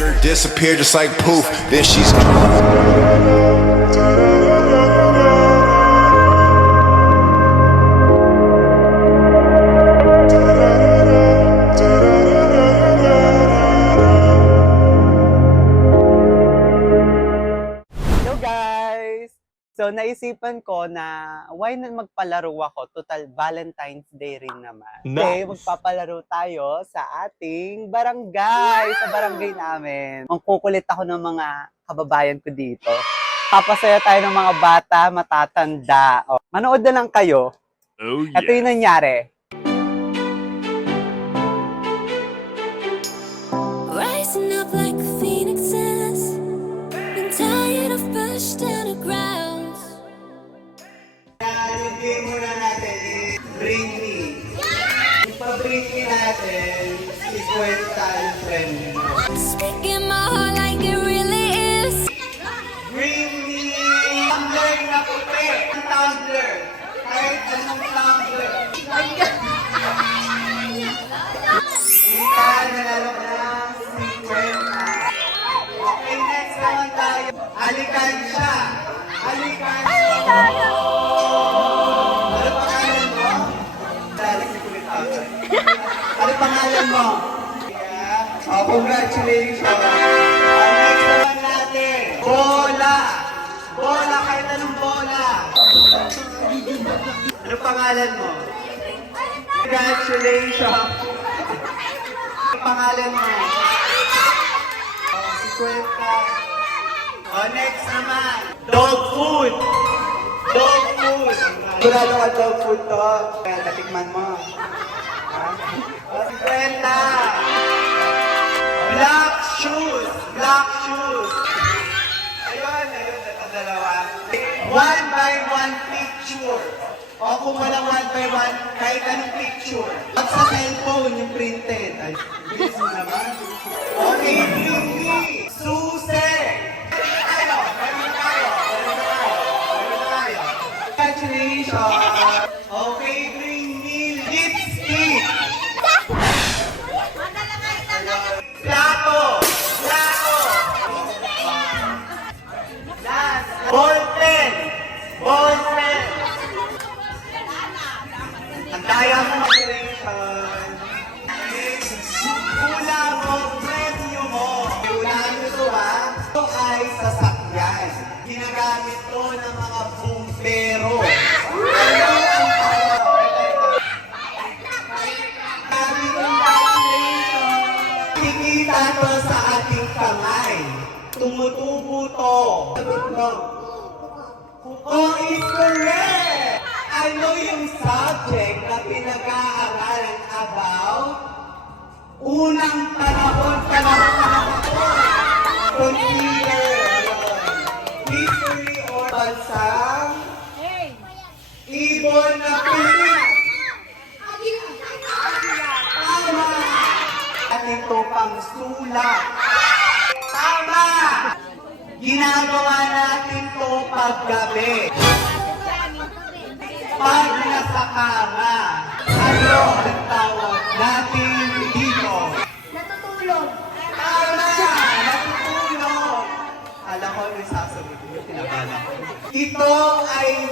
Disappeared just like poof. Then she's. Hello guys! So naisipan ko na why not magpalaro ako? Total Valentine's Day rin naman. Okay, magpapalaro tayo sa ating barangay, sa barangay namin. Mangkukulit ako ng mga kababayan ko dito. Papasaya tayo ng mga bata, matatanda. O, manood na lang kayo. Oh, yeah. Ito yung nangyari. Rising up like phoenixes, been tired of pushed down the ground. Yung game muna natin is Bring Me. Ipa-bring me natin, ikwenta yung friend mo. Speaking my heart like it really is. Bring me! Tumbler na puti! Tumbler! Kahit anong tumbler! Kita, nalalo ka na, sikwenta. Okay, next naman tayo. Alikan siya! Alikan siya! Ano pangalan mo? Dali, sikulit ako. Ano pangalan mo? Yeah. Oh, congratulations! Next naman natin. Bola! Bola, kahit anong bola. Ano pangalan mo? Congratulations! Ano pangalan mo? Si Kwenta. Next naman. Dog food! Dog food! Sigurado ka dog food to. Kaya natikman mo. Si Kwenta! Black shoes! Black shoes! Ayun, dalawa. One by one picture. O kung walang one by one, kahit anong picture. At sa cellphone, yung printed. Ay, bilis mo naman. Okay, bring me. Susi! Tayo, meron tayo. Congratulations. Okay, bring me lipstick. Plato! Plato! Last. Ball pen! Ball pen! Ang daya mo mag-relation. Kulang mo, premyo mo. Kulang nyo to ha. Ito ay sasakyan. Ginagamit to ng mga bumbero. Ano ang kikita to sa ating kamay. Tumutubo to. Kuko is correct! Ano yung subject na pinag-aaralan about unang panahon. Consider history or bansang ibon na Pilipinas. Tama! At ito pang sulat. Tama! Ginagawa natin to paggabi. Pag nasa kama, ano ang tawag natin dito? Natutulog. Tama! Natutulog! Alam ko yung sasagot yung pinabala ko. Ito ay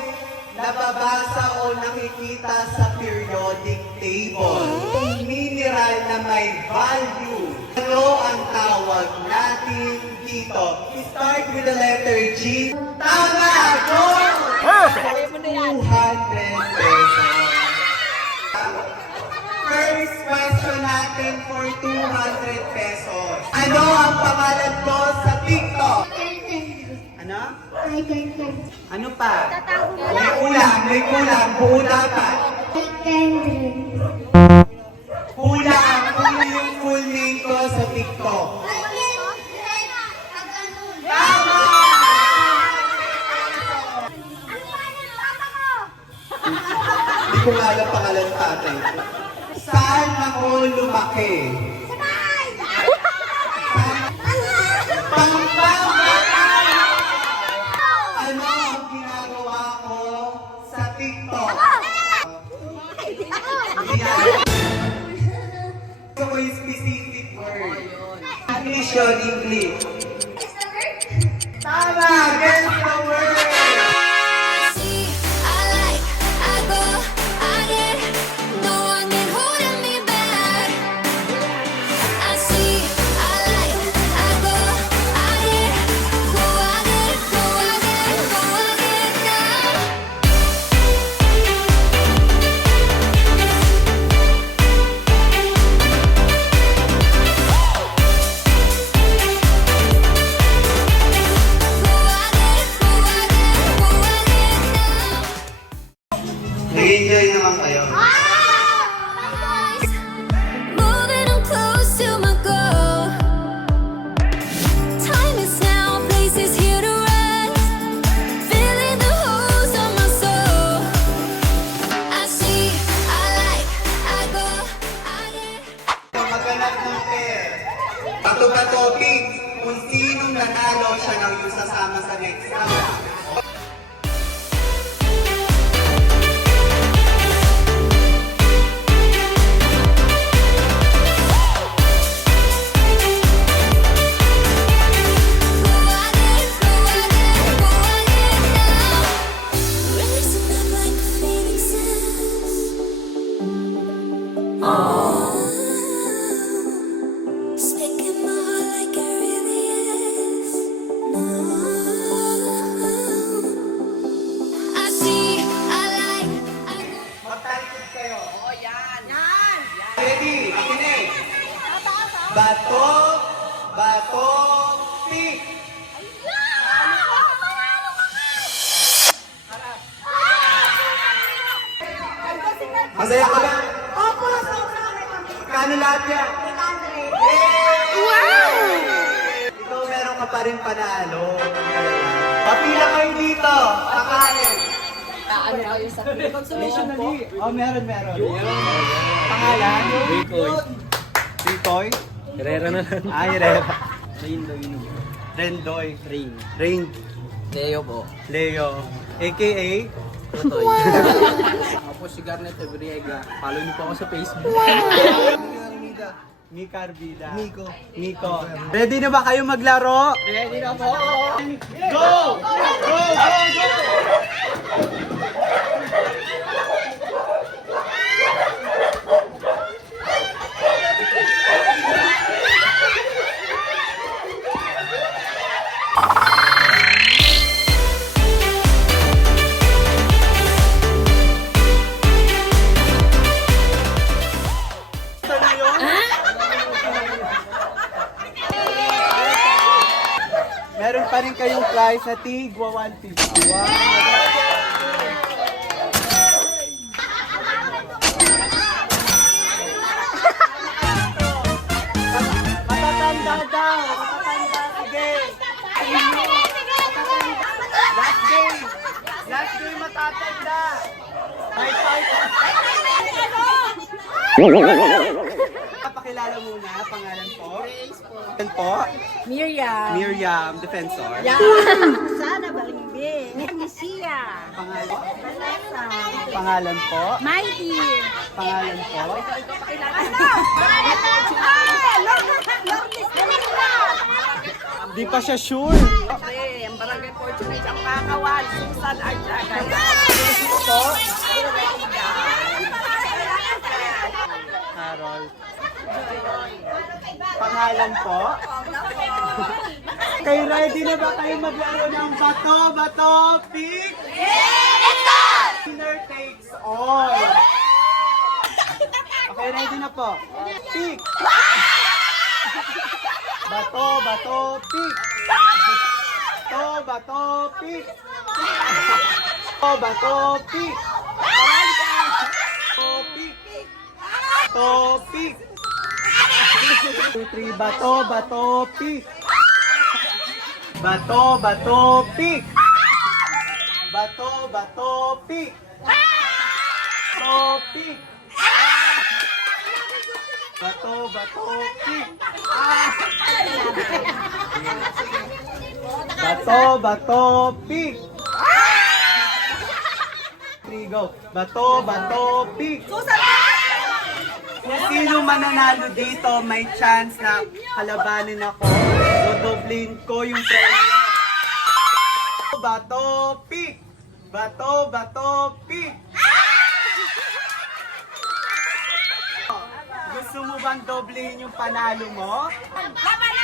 nababasa o nakikita sa periodic table. Kung mineral na may value, ano ang tawag natin dito? Start with the letter G. Tama! Go! Perfect! 200 pesos. First question natin for 200 pesos. Ano ang pangalan ko sa TikTok? Ano? Ano pa? May kulang. Buo dapat. Kulang yung full name ko sa TikTok. Tama! Hindi ko nga alam pangalan tatay. Saan ako lumaki? Pampanga! Ano ang ginagawa ko sa TikTok? Gusto ko yung specific word. English yun. periodically. Tama! Guess the word! I see, I like, I go, I get, no one can hold me back. I see, I like, I go, I get, go, I get, go, I get, go, I get now. Go, I get, go, I get, go, I get now. Nag-enjoy naman kayo. Moving on close to my goal. Time is now, place is here to rest. Filling the holes of my soul. I see, I like, I go, I get. Maghanap ng pair. Bato-batopic. Kung sinong nanalo, siya na yung sasama sa next round. Go, I get, go, I get, go, I get now. Racing up like phoenixes. Speaking my heart like it really is. No. I see, I like, I go. Magtalikod kayo. Oo, yan. Yan. Ready? Makinig. Bato, bato, pick. Masaya ka ba? Opo, Kano lahat yan? Wow! Ikaw meron ka pa rin panalo. Papila kayo dito. Kakain. Ano kayo sa consolation po? Oh, meron. Pangalan? Rikoy. Rikoy? Herrera na lang. Ay, Reb. Rain. Rendoy. Rain. Rain. Leo po. Leo. A.K.A. Totoy. Ako po si Garnet Ebriega. Follow niyo po ako sa Facebook. Mika Arbida. Nico. Ready na ba kayo maglaro? Ready na po! Go! Meron pa rin kayong prize sa Tigwa 150. Wow! Matatanda daw! Matatanda! Sige! Last game matatanda! Fight! Pakilala muna, pangalan po. Grace po. Pangalan po? Miriam. Miriam, defensor. Yan. Sana Balibin. Misia. Pangalan? Vanessa. Pangalan po? Mighty. Pangalan po? Ikaw pakilala. Long list na nila. Di pa siya sure. Okay, ang Barangay Fortunate ang Makawan. Susan Archaga. Po? Carol. Pangalan po? Kayo ready na ba kayo maglaro ng bato, pick? Winner takes all. Okay, ready na po. Pick. Bato, pick. Bato, pick. Bato, pick. Topic. 2, 3, bato, pick. Bato, pick. Bato, pick. Topic. Bato, pick. Bato, pick. 3, go. Bato, pick. Kung sino mananalo dito, may chance na kalabanin ako, dodoblein ko yung premyo. Bato, pick! Bato, bato, pick! Gusto mo bang doblehin yung panalo mo? Laban